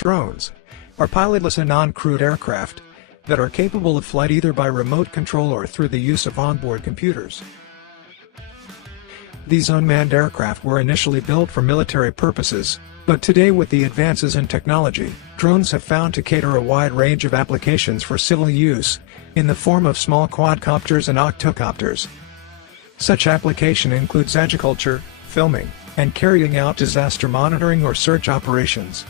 Drones are pilotless and non-crewed aircraft that are capable of flight either by remote control or through the use of onboard computers. These unmanned aircraft were initially built for military purposes, but today with the advances in technology, drones have found to cater a wide range of applications for civil use, in the form of small quadcopters and octocopters. Such application includes agriculture, filming, and carrying out disaster monitoring or search operations.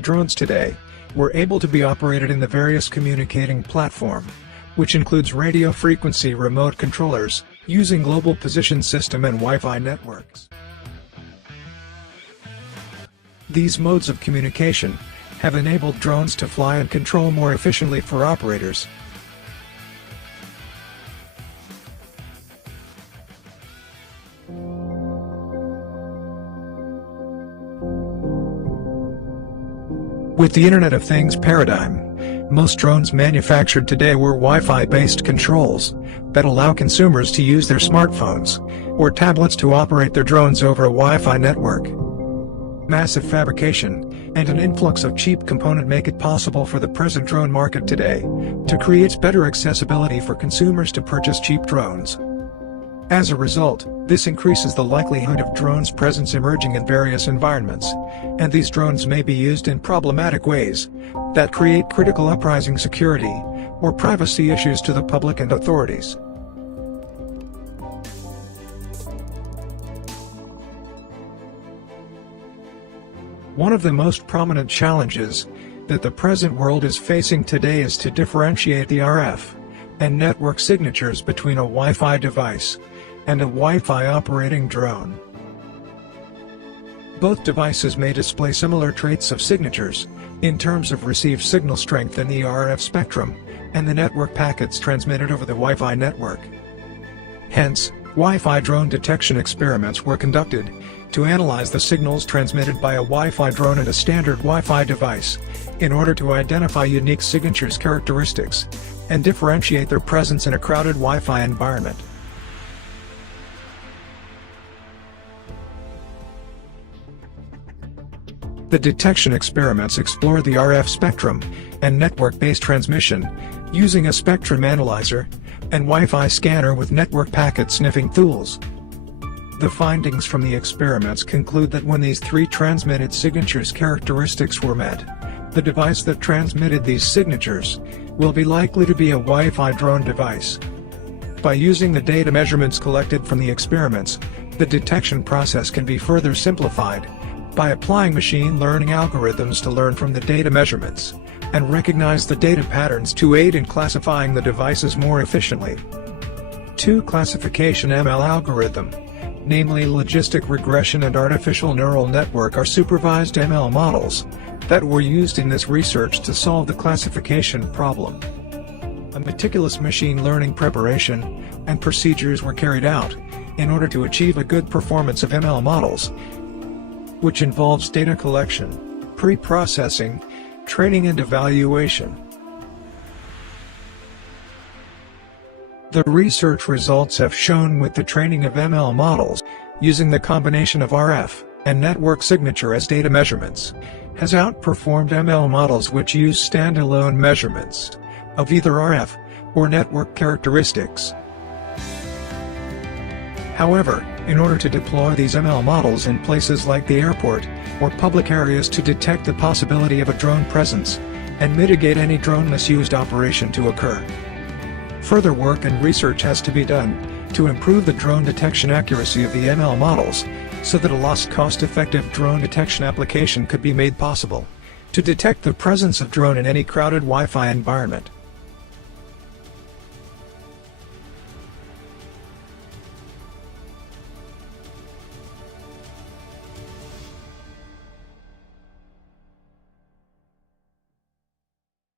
Drones today were able to be operated in the various communicating platform, which includes radio frequency remote controllers, using global position system and Wi-Fi networks. These modes of communication have enabled drones to fly and control more efficiently for operators. With the Internet of Things paradigm, most drones manufactured today were Wi-Fi based controls that allow consumers to use their smartphones or tablets to operate their drones over a Wi-Fi network. Massive fabrication and an influx of cheap components make it possible for the present drone market today to create better accessibility for consumers to purchase cheap drones. As a result, this increases the likelihood of drones' presence emerging in various environments, and these drones may be used in problematic ways that create critical uprising security or privacy issues to the public and authorities. One of the most prominent challenges that the present world is facing today is to differentiate the RF and network signatures between a Wi-Fi device and a Wi-Fi operating drone. Both devices may display similar traits of signatures, in terms of received signal strength in the RF spectrum, and the network packets transmitted over the Wi-Fi network. Hence, Wi-Fi drone detection experiments were conducted to analyze the signals transmitted by a Wi-Fi drone and a standard Wi-Fi device, in order to identify unique signatures characteristics, and differentiate their presence in a crowded Wi-Fi environment. The detection experiments explore the RF spectrum and network-based transmission, using a spectrum analyzer and Wi-Fi scanner with network packet sniffing tools. The findings from the experiments conclude that when these three transmitted signatures characteristics were met, the device that transmitted these signatures will be likely to be a Wi-Fi drone device. By using the data measurements collected from the experiments, the detection process can be further simplified by applying machine learning algorithms to learn from the data measurements and recognize the data patterns to aid in classifying the devices more efficiently. Two classification ML algorithm, namely logistic regression and artificial neural network, are supervised ML models that were used in this research to solve the classification problem. A meticulous machine learning preparation and procedures were carried out in order to achieve a good performance of ML models, which involves data collection, pre-processing, training and evaluation. The research results have shown with the training of ML models, using the combination of RF and network signature as data measurements, has outperformed ML models which use standalone measurements of either RF or network characteristics. However, in order to deploy these ML models in places like the airport or public areas to detect the possibility of a drone presence and mitigate any drone misused operation to occur, further work and research has to be done to improve the drone detection accuracy of the ML models, so that a lost cost-effective drone detection application could be made possible to detect the presence of drone in any crowded Wi-Fi environment.